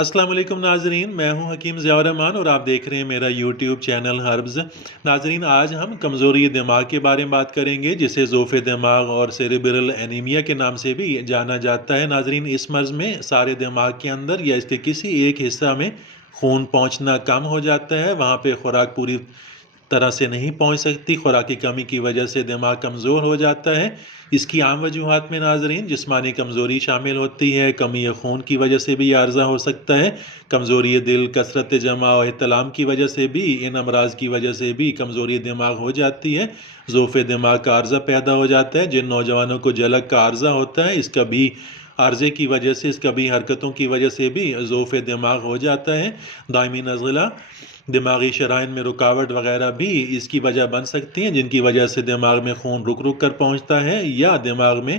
السلام علیکم ناظرین، میں ہوں حکیم ضیاء الرحمان اور آپ دیکھ رہے ہیں میرا یوٹیوب چینل ہربز۔ ناظرین، آج ہم کمزوری دماغ کے بارے میں بات کریں گے، جسے ضعف دماغ اور سیریبرل اینیمیا کے نام سے بھی جانا جاتا ہے۔ ناظرین، اس مرض میں سارے دماغ کے اندر یا اس کے کسی ایک حصہ میں خون پہنچنا کم ہو جاتا ہے، وہاں پہ خوراک پوری طرح سے نہیں پہنچ سکتی، خوراک کی کمی کی وجہ سے دماغ کمزور ہو جاتا ہے۔ اس کی عام وجوہات میں ناظرین جسمانی کمزوری شامل ہوتی ہے، کمی خون کی وجہ سے بھی یہ عارضہ ہو سکتا ہے، کمزوری دل، کثرت جمع اور احتلام کی وجہ سے بھی، ان امراض کی وجہ سے بھی کمزوری دماغ ہو جاتی ہے، ضعف دماغ کا عارضہ پیدا ہو جاتا ہے۔ جن نوجوانوں کو جلک کا عارضہ ہوتا ہے، اس کا بھی عارضے کی وجہ سے، اس کا بھی حرکتوں کی وجہ سے بھی ضعف دماغ ہو جاتا ہے۔ دائمی نزلہ، دماغی شرائن میں رکاوٹ وغیرہ بھی اس کی وجہ بن سکتی ہیں، جن کی وجہ سے دماغ میں خون رک رک کر پہنچتا ہے، یا دماغ میں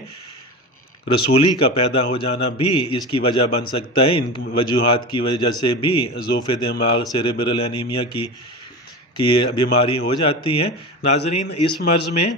رسولی کا پیدا ہو جانا بھی اس کی وجہ بن سکتا ہے۔ ان وجوہات کی وجہ سے بھی ضعف دماغ سیریبرل اینیمیا کی بیماری ہو جاتی ہے۔ ناظرین، اس مرض میں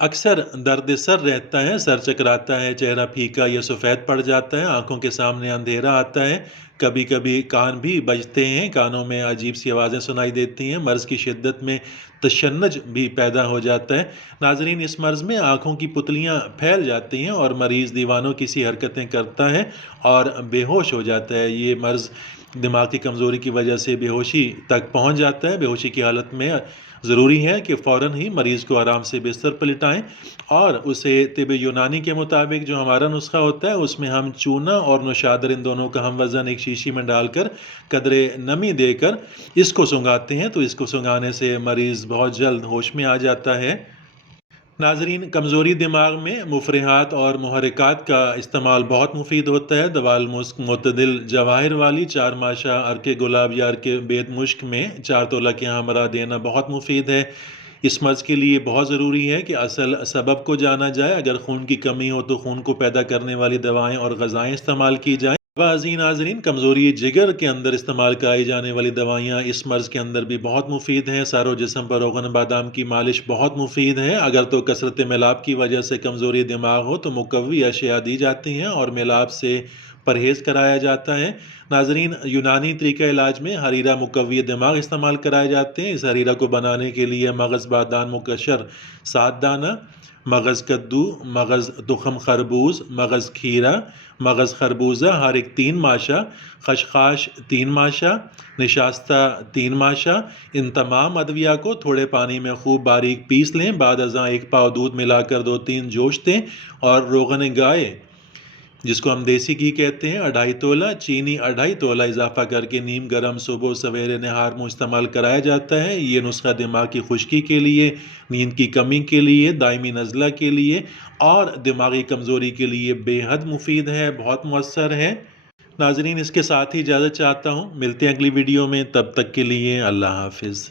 اکثر درد سر رہتا ہے، سر چکراتا ہے، چہرہ پھیکا یا سفید پڑ جاتا ہے، آنکھوں کے سامنے اندھیرا آتا ہے، کبھی کبھی کان بھی بجتے ہیں، کانوں میں عجیب سی آوازیں سنائی دیتی ہیں، مرض کی شدت میں تشنج بھی پیدا ہو جاتا ہے۔ ناظرین، اس مرض میں آنکھوں کی پتلیاں پھیل جاتی ہیں اور مریض دیوانوں کی سی حرکتیں کرتا ہے اور بے ہوش ہو جاتا ہے۔ یہ مرض دماغ کی کمزوری کی وجہ سے بے ہوشی تک پہنچ جاتا ہے۔ بے ہوشی کی حالت میں ضروری ہے کہ فوراً ہی مریض کو آرام سے بستر پر لٹائیں اور اسے طب یونانی کے مطابق جو ہمارا نسخہ ہوتا ہے، اس میں ہم چونا اور نوشادر ان دونوں کا ہم وزن ایک شیشی میں ڈال کر قدرے نمی دے کر اس کو سنگھاتے ہیں، تو اس کو سنگھانے سے مریض بہت جلد ہوش میں آ جاتا ہے۔ ناظرین، کمزوری دماغ میں مفرحات اور محرکات کا استعمال بہت مفید ہوتا ہے۔ دوال مشک معتدل جواہر والی 4 ماشا عرق گلاب یا عرق بید مشک میں 4 تولہ کے ہمراہ دینا بہت مفید ہے۔ اس مرض کے لیے بہت ضروری ہے کہ اصل سبب کو جانا جائے۔ اگر خون کی کمی ہو تو خون کو پیدا کرنے والی دوائیں اور غذائیں استعمال کی جائیں۔ عزیز ناظرین، کمزوری جگر کے اندر استعمال کرائی جانے والی دوائیاں اس مرض کے اندر بھی بہت مفید ہیں۔ سر و جسم پر روغن بادام کی مالش بہت مفید ہے۔ اگر تو کثرت میلاب کی وجہ سے کمزوری دماغ ہو تو مقوی اشیاء دی جاتی ہیں اور میلاب سے پرہیز کرایا جاتا ہے۔ ناظرین، یونانی طریقہ علاج میں ہریرا مقوی دماغ استعمال کرائے جاتے ہیں۔ اس ہریرا کو بنانے کے لیے مغز بادام مکشر 7 دانہ، مغز کدو، مغز تخم خربوز، مغز کھیرا، مغز خربوزہ ہر ایک 3 ماشا، خشخاش 3 ماشا، نشاستہ 3 ماشا، ان تمام ادویہ کو تھوڑے پانی میں خوب باریک پیس لیں، بعد ازاں 1 پاؤ دودھ ملا کر 2-3 جوش دیں اور روغن گائے، جس کو ہم دیسی گھی کہتے ہیں، 2.5 تولہ، چینی 2.5 تولہ اضافہ کر کے نیم گرم صبح سویرے نہار منہ استعمال کرایا جاتا ہے۔ یہ نسخہ دماغ کی خشکی کے لیے، نیند کی کمی کے لیے، دائمی نزلہ کے لیے اور دماغی کمزوری کے لیے بے حد مفید ہے، بہت مؤثر ہے۔ ناظرین، اس کے ساتھ ہی اجازت چاہتا ہوں، ملتے ہیں اگلی ویڈیو میں، تب تک کے لیے اللہ حافظ۔